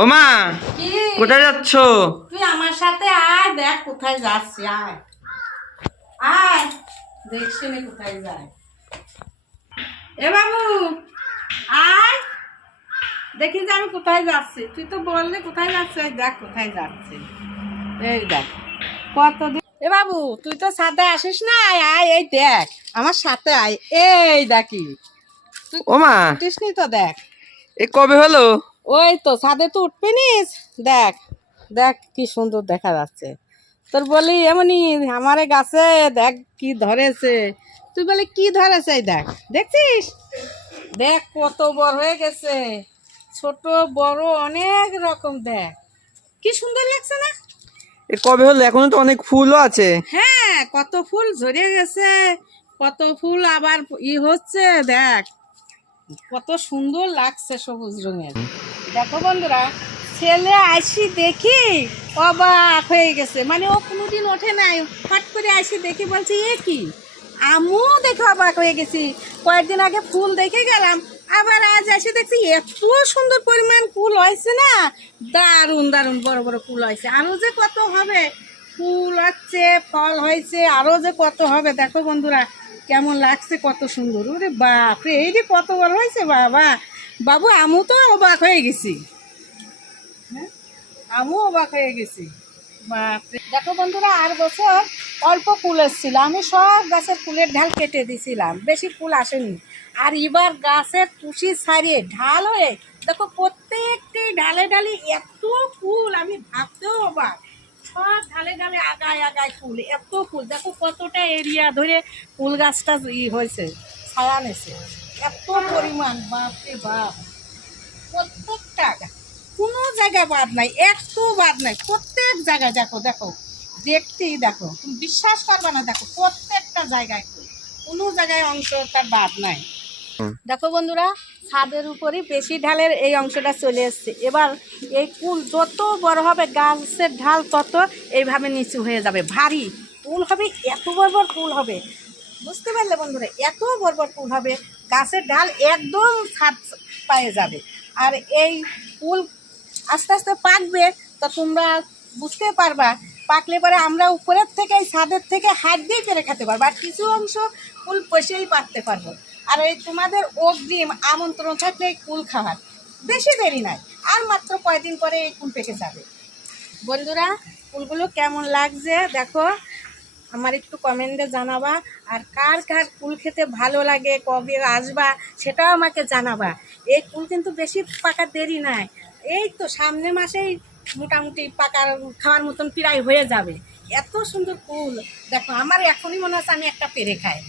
ও মা, কি কোথায় যাচ্ছ? তুই আমার সাথে আয়, দেখ কোথায় যাচ্ছি। আয় আয়, দেখছি না কোথায় যায়। এ বাবু আয়, দেখি যে আমি কোথায় যাচ্ছি। তুই তো বললি কোথায় যাচ্ছি, ওই দেখ কোথায় যাচ্ছি। এই দেখ কতদিন। এ বাবু তুই তো সাথে আসিস না, আয় আয়, এই দেখ আমার সাথে আয়। এই দেখি তুই ও মা, উঠিসনি তো, দেখ এ কবে হলো? ওই তো ছাদে তো উঠবি নিস। দেখ দেখ কি সুন্দর দেখা যাচ্ছে। তোর বলি এমনি আমারে গাছে দেখ কি ধরেছে। তুই বলি কি ধরেছে, এই দেখ, দেখছিস? দেখ কত বড় হয়ে গেছে, ছোট বড় অনেক রকম। দেখ কি সুন্দর লাগছে না? এ কবে হলো? এখনো তো অনেক ফুলও আছে। হ্যাঁ, কত ফুল ঝরে গেছে, কত ফুল আবার হচ্ছে। দেখ কত সুন্দর লাগছে সবুজ রঙের। দেখো বন্ধুরা, ছেলে আসি দেখি অবাক হয়ে গেছে, মানে ও কোনোদিন ওঠে নাই। হট করে আসি দেখি বলছি এ কি, আমু দেখে অবাক হয়ে গেছি। কয়েকদিন আগে ফুল দেখে গেলাম, আবার আজ এসে দেখছি এত সুন্দর পরিমাণ ফুল হয়েছে না, দারুণ দারুণ বড় বড় ফুল হয়েছে। আরও যে কত হবে, ফুল হচ্ছে, ফল হয়েছে, আরও যে কত হবে। দেখো বন্ধুরা কেমন লাগছে, কত সুন্দর। ওরে বাপ রে, এই যে কত বড় হয়েছে বাবা। বাবু আমু তো অবাক হয়ে গেছি, হ্যাঁ আমু অবাক হয়ে গেছি। বাপরে, দেখো বন্ধুরা আর বছর অল্প ফুল এসেছিল, আমি সব গাছের ফুলের ঢাল কেটে দিয়েছিলাম, বেশি ফুল আসেনি। আর এবার গাছের কুশি ছাড়িয়ে ঢাল হয়ে দেখো প্রত্যেকটি ঢালে ঢালে এত ফুল, আমি ভাবতেও অবাক। সব ঢালে ঢালে আগায় আগায় ফুল, এত ফুল। দেখো কতটা এরিয়া ধরে ফুল গাছটা হয়েছে, ছায়া নেছে, এত পরিমাণ। বাপরে বাপ, প্রত্যেকটা কোনো জায়গায় বাদ নাই, একটু বাদ নাই, প্রত্যেক জায়গায়। দেখো দেখো, দেখতেই দেখো, তুমি বিশ্বাস করবে না, দেখো প্রত্যেকটা জায়গায় ফুল, কোনো জায়গায় অংশ তার বাদ নাই। দেখো বন্ধুরা, ছাদের উপরই বেশি ঢালের এই অংশটা চলে এসছে। এবার এই কুল যত বড় হবে, গাছের ঢাল তত এইভাবে নিচু হয়ে যাবে, ভারী ফুল হবে, এত বড় বড় ফুল হবে। বুঝতে পারলে বন্ধুরা, এত বড় বড় ফুল হবে, গাছের ঢাল একদম ছাদ পায়ে যাবে। আর এই ফুল আস্তে আস্তে পাকবে, তা তোমরা বুঝতে পারবা। পাকলে পরে আমরা উপরের থেকে, এই ছাদের থেকে হাত দিয়ে পেরে খেতে পারবো, আর কিছু অংশ ফুল পয়সেই পাকতে পারবো। আর এই তোমাদের অগ্রিম আমন্ত্রণ থাকলে এই কুল খাওয়ার, বেশি দেরি নাই, আর মাত্র কয়দিন পরে এই কুল পেকে যাবে। বন্ধুরা ফুলগুলো কেমন লাগছে দেখো, আমার একটু কমেন্টে জানাবা। আর কার কার কুল খেতে ভালো লাগে, কবে আসবা সেটাও আমাকে জানাবা। এই কুল কিন্তু বেশি পাকার দেরি নাই, এই তো সামনের মাসেই মোটামুটি পাকার খাওয়ার মতন প্রায় হয়ে যাবে। এত সুন্দর কুল, দেখো আমার এখনই মনে হচ্ছে আমি একটা পেরে খাই।